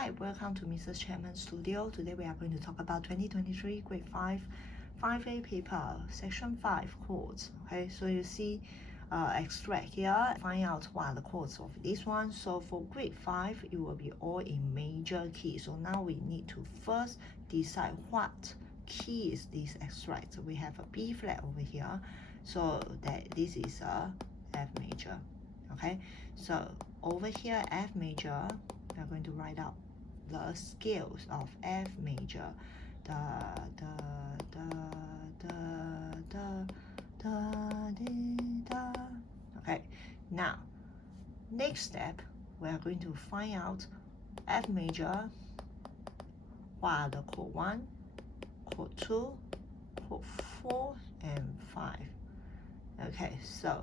Hi, welcome to Mrs. Chapman Studio. Today we are going to talk about 2023 Grade 5 5A paper, Section 5 chords. Okay, so you see extract here, find out what are the chords of this one. So for Grade 5, it will be all in major key. So now we need to first decide what key is this extract. So we have a B flat over here, so that this is a F major. Okay, so over here F major, we are going to write out the scales of F major. Da da da da da da da. Okay, now next step, we are going to find out F major. What are the chord 1, chord 2, chord 4, and 5? Okay, so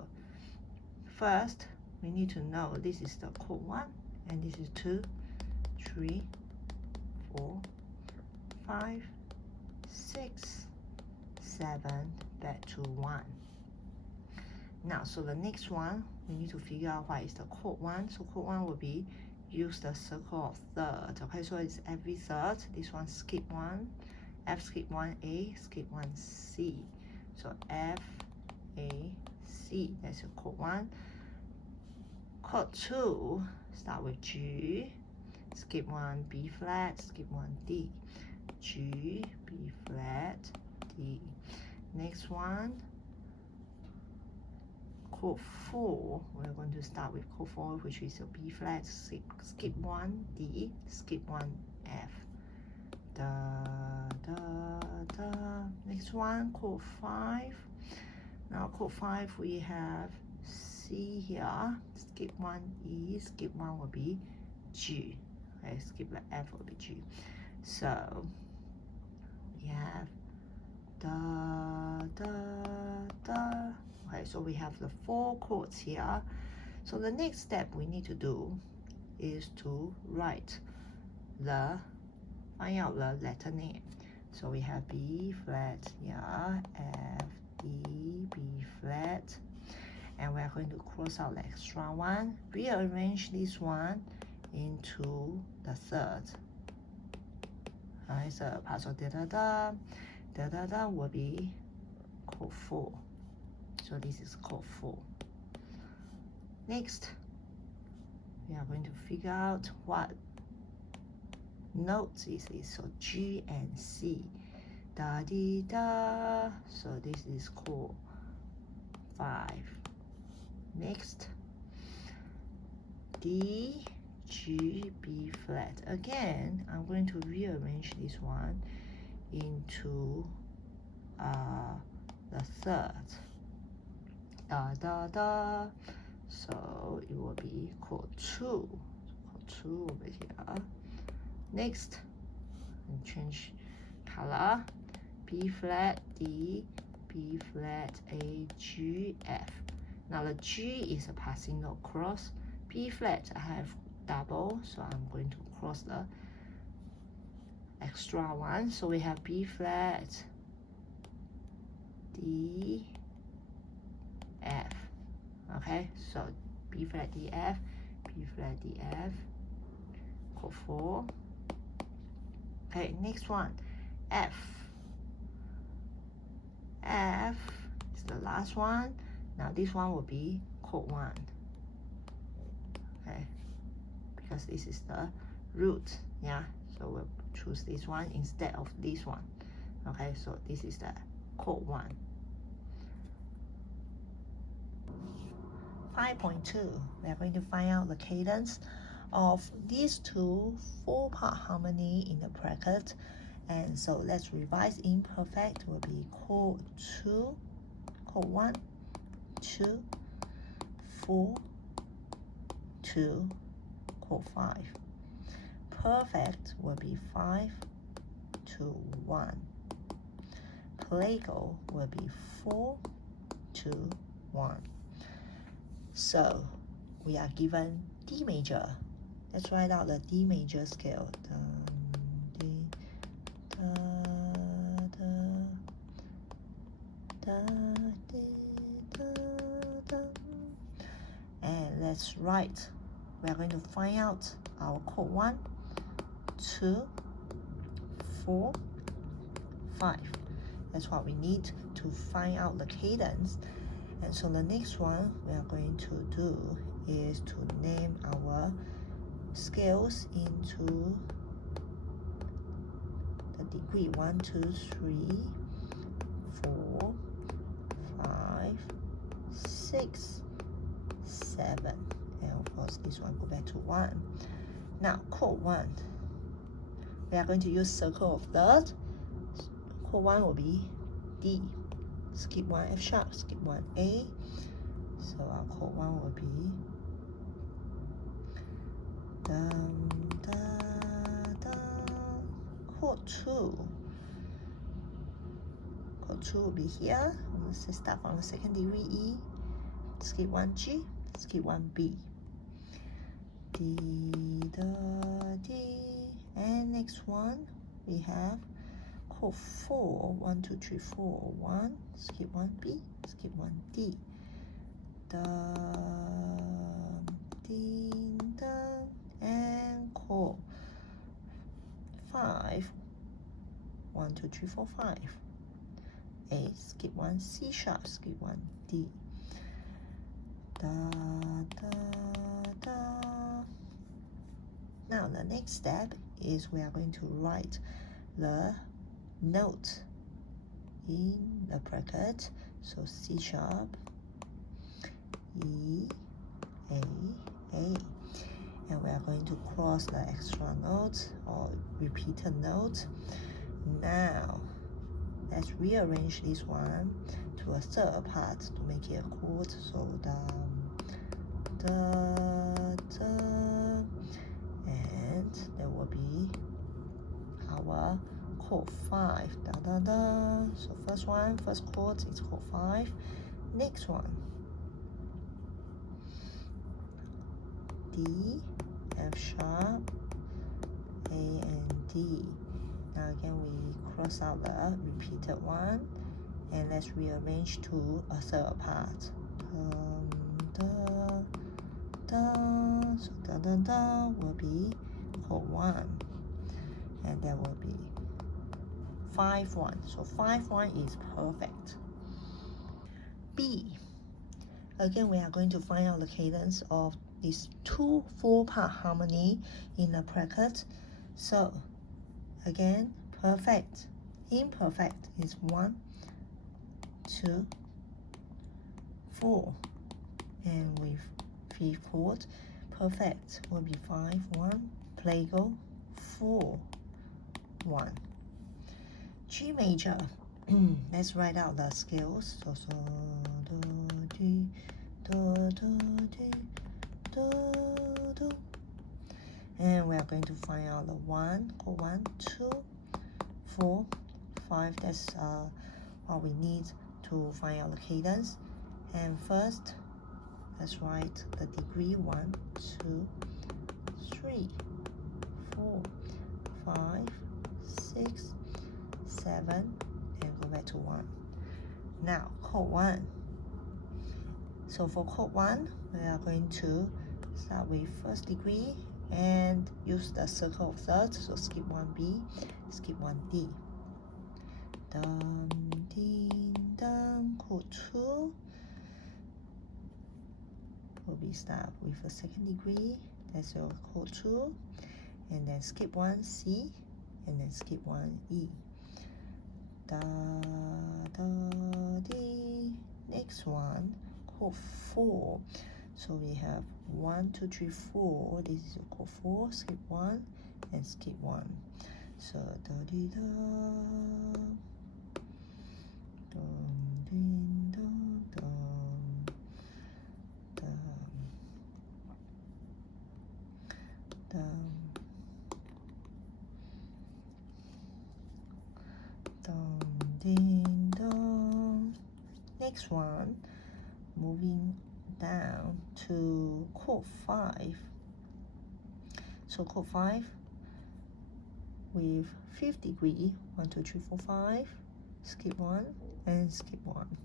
first we need to know this is the chord 1, and this is 2, 3, 4, 5, 6, 7, back to 1. Now, so the next one, we need to figure out what is the chord 1. So chord 1 will be use the circle of third. Okay, so it's every third. This one skip 1, F skip 1, A skip 1, C. So F, A, C. That's a chord 1. Chord 2, start with G, skip 1, B flat, skip 1, D. G, B flat, D. Next one, chord 4. We're going to start with chord 4, which is a B flat, skip 1, D, skip 1, F. Da, da, da. Next one, chord 5. Now chord 5, we have C here, skip 1, E, skip 1 will be G. Okay, skip the F will be G. So we have da, da, da. Okay, so we have the 4 chords here. So the next step we need to do is to find out the letter name. So we have B flat here, F, D, B flat, and we are going to cross out the extra one, rearrange this one into the third. Alright, so part of da da da, da da da will be chord 4. So this is chord 4. Next, we are going to figure out what notes is this. So G and C. Da dee da. So this is chord 5. Next, D, G, B flat. Again, I'm going to rearrange this one into the third. Da da da. So it will be chord 2. Chord 2 over here. Next, and change color. B flat, D, B flat, A, G, F. Now the G is a passing note cross. B flat, I have double, so I'm going to cross the extra one. So we have B flat, D, F. Okay, so B flat, D, F, B flat, D, F, chord 4. Okay, next one, F. F is the last one. Now this one will be chord 1. Okay, because this is the root, yeah, so we'll choose this one instead of this one. Okay, so this is the chord 1. 5.2, we are going to find out the cadence of these two 4-part harmony in the bracket. And so let's revise. Imperfect will be chord 2, chord 1, 2, 4, 2, chord 5. Perfect will be 5, 2, 1. Plagal will be 4, 2, 1. So we are given D major. Let's write out the D major scale. And let's write. We are going to find out our chord 1, 2, 4, 5. That's what we need to find out the cadence. And so the next one we are going to do is to name our scales into the degree 1, 2, 3, 4, 5, 6, 7, and of course this one go back to 1. Now chord 1, we are going to use circle of third. Chord 1 will be D. Skip 1 F sharp, skip 1 A. So our chord 1 will be chord 2. Chord 2 will be here. Let's start from the second degree E. Skip 1 G, skip 1 B. D, da, D. And next one we have chord 4. 1, 2, 3, 4. 1, skip 1 B, skip 1 D. Da, D, da. And chord 5. 1, 2, 3, 4, 5. A, skip 1 C sharp, skip 1 D. Da, da, da. Now the next step is we are going to write the note in the bracket. So C sharp, E, A, A. And we are going to cross the extra note or repeated note. Now let's rearrange this one to a third part to make it a chord. So da, da, da, and there will be our chord 5. Da, da, da. So first chord is chord 5. Next one, D, F sharp, A and D. Now again we cross out the repeated one and let's rearrange to a third part. Da, da. So da, da, da will be chord 1 and there will be 5, 1. So 5, 1 is perfect. B. Again, we are going to find out the cadence of these two 4-part harmony in the bracket. So again, perfect, imperfect is 1, 2, 4, and with 5th chord, perfect will be 5, 1, play go, 4, 1. G major, let's write out the scales. So, do, di, do, di, do. And we are going to find out the 1, chord 1, 2, 4, 5. That's what we need to find out the cadence. And first, let's write the degree 1, 2, 3, 4, 5, 6, 7, and go back to 1. Now, chord 1. So for chord 1, we are going to start with first degree and use the circle of thirds. So skip 1 B, skip 1 D. Dum, ding, dum. Chord 2 will be start with a second degree. That's your chord 2, and then skip 1 C, and then skip 1 E. Da, da, D. Next one, chord 4. So we have 1, 2, 3, 4. This is chord 4. Skip 1 and skip 1. So da di da, dum ding dum dum, dum dum, dum ding dum. Next one, moving down to chord 5. So chord 5 with 5th degree, 1, 2, 3, 4, 5, skip 1 and skip 1.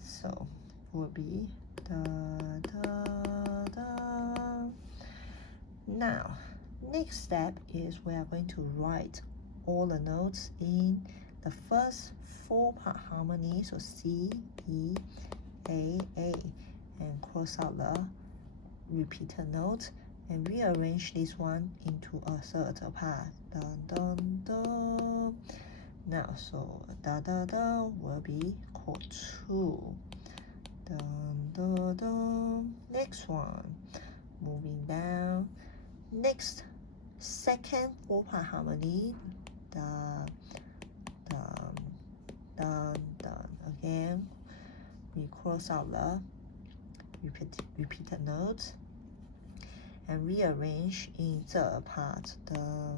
So will be da da da. Now Next step is we are going to write all the notes in the first 4-part harmony, so C, E, A, and cross out the repeated note and rearrange this one into a third part. Dun, dun, dun. Now, so da da da will be chord 2. Dun, dun, dun. Next one, moving down. Next, second 4-part harmony. Dun, dun, dun, dun. Again, we cross out the repeated notes and rearrange in third part. Dun,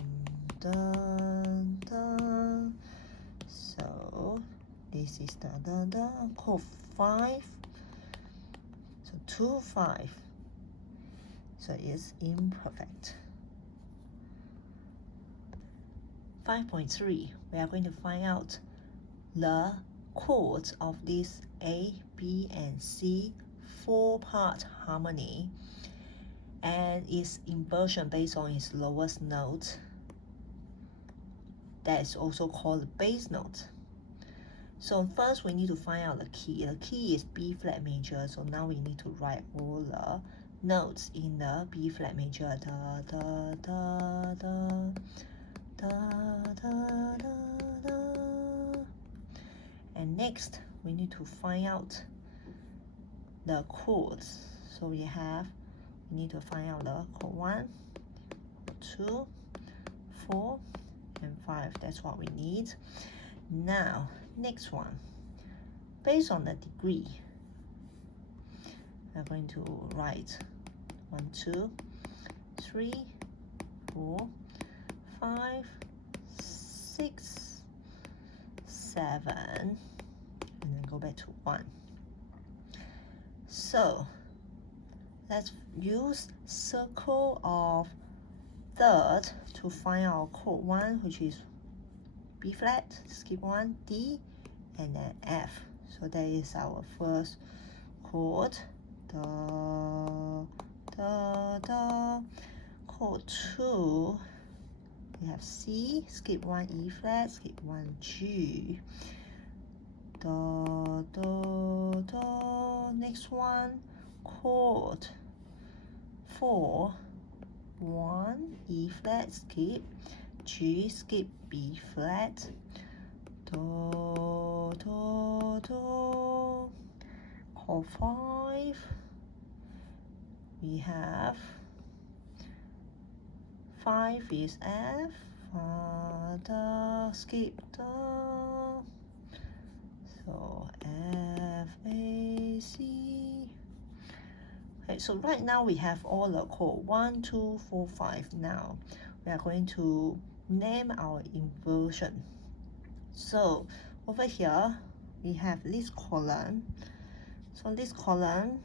dun, dun. So this is the dun, dun, chord 5. So 2, 5. So it's imperfect. 5.3, we are going to find out the chords of this A, B, and C 4-part harmony and its inversion based on its lowest note. That is also called the bass note. So first we need to find out the key. The key is B flat major, so now we need to write all the notes in the B flat major. Da da da da da da da da. And next we need to find out the chords. So we need to find out the chord 1, 2, 4, and 5. That's what we need. Now, next one, based on the degree, we're going to write 1, 2, 3, 4, 5, 6, 7, and then go back to 1. So let's use circle of third to find our chord 1, which is B flat, skip 1, D, and then F. So that is our first chord. Da, da, da. Chord 2, we have C, skip 1, E flat, skip 1, G. Da, da, da. Next one, chord 4, 1, E flat, skip, G, skip, B flat, do, do, do. Chord 5, we have 5 is F, da, skip, da. So F, A, C. Okay, so right now we have all the chord 1, 2, 4, 5. Now we are going to name our inversion. So over here we have this column. So this column,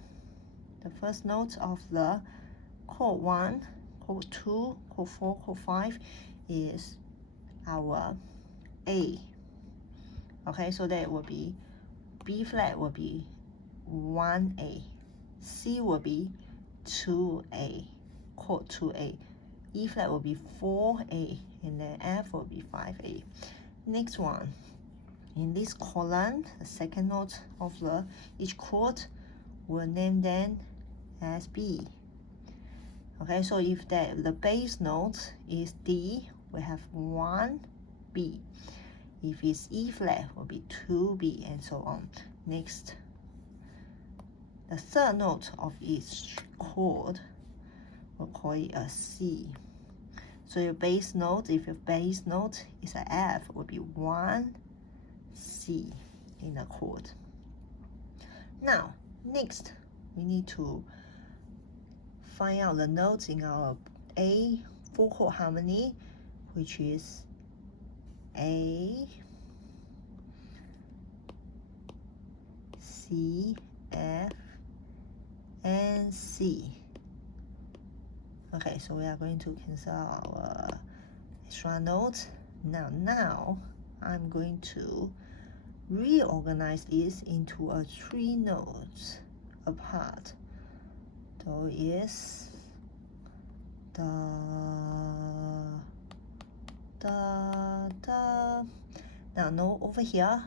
the first note of the chord 1, chord 2, chord 4, chord 5 is our A. Okay, so that will be B flat will be 1A, C will be 2A, chord 2A, E flat will be 4A, and then F will be 5A. Next one, in this column, the second note of each chord, we'll name them as B. Okay, so if the bass note is D, we have 1B. If it's E flat, will be 2B, and so on. Next, the third note of each chord, we'll call it a C. So your bass note, if your bass note is an F, will be 1C in the chord. Now, next, we need to find out the notes in our A 4-chord harmony, which is A, C, F, and C. Okay, so we are going to cancel our extra notes. Now I'm going to reorganize this into a 3 notes apart. So is da, da, da. Now note over here,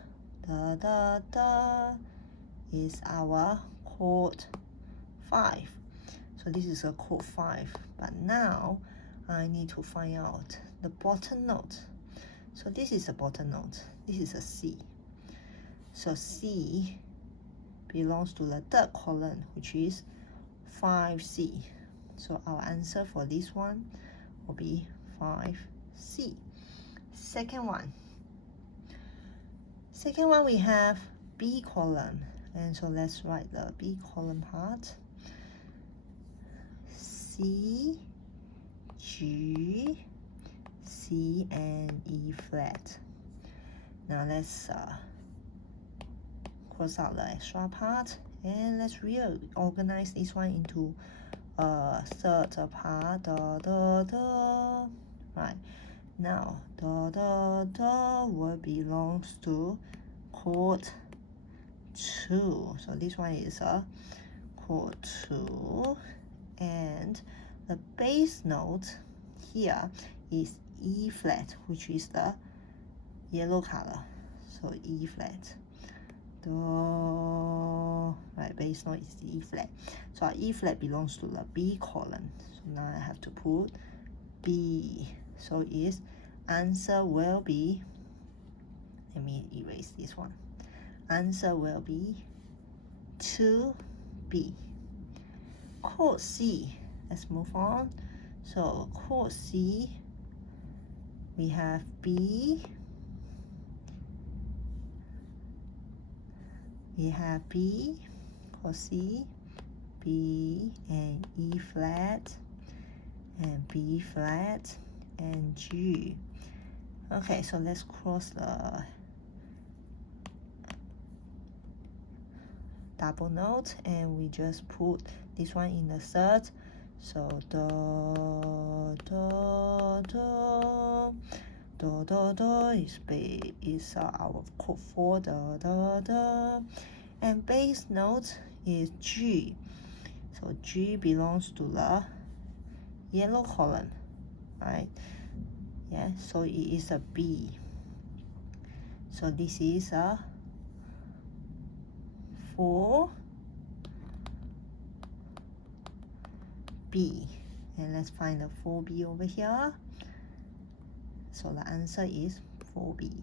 da, da, da, is our chord 5. So this is a chord 5. But now I need to find out the bottom note. So this is a bottom note. This is a C. So C belongs to the third column, which is 5C. So our answer for this one will be 5C. Second one. Second one, we have B column. And so let's write the B column part. C, G, C, and E flat. Now let's cross out the extra part, and let's reorganize this one into a third part. Da, da, da. Right. Now, da, da, da will belongs to chord 2. So this one is a chord 2. And the bass note here is E flat, which is the yellow color. So E flat. Do. Right, bass note is E flat. So our E flat belongs to the B column. So now I have to put B. So its answer will be, let me erase this one. Answer will be 2B. Chord C, let's move on. So chord C, we have B, chord C, B, and E flat, and B flat, and G. Okay, so let's cross the double note, and we just put this one in the third. So do, do, do, do, do, do is our chord 4, da, da, da, and bass note is G. So G belongs to the yellow column, right? Yeah, so it is a B. So this is a 4B. And let's find the 4B over here. So the answer is 4B.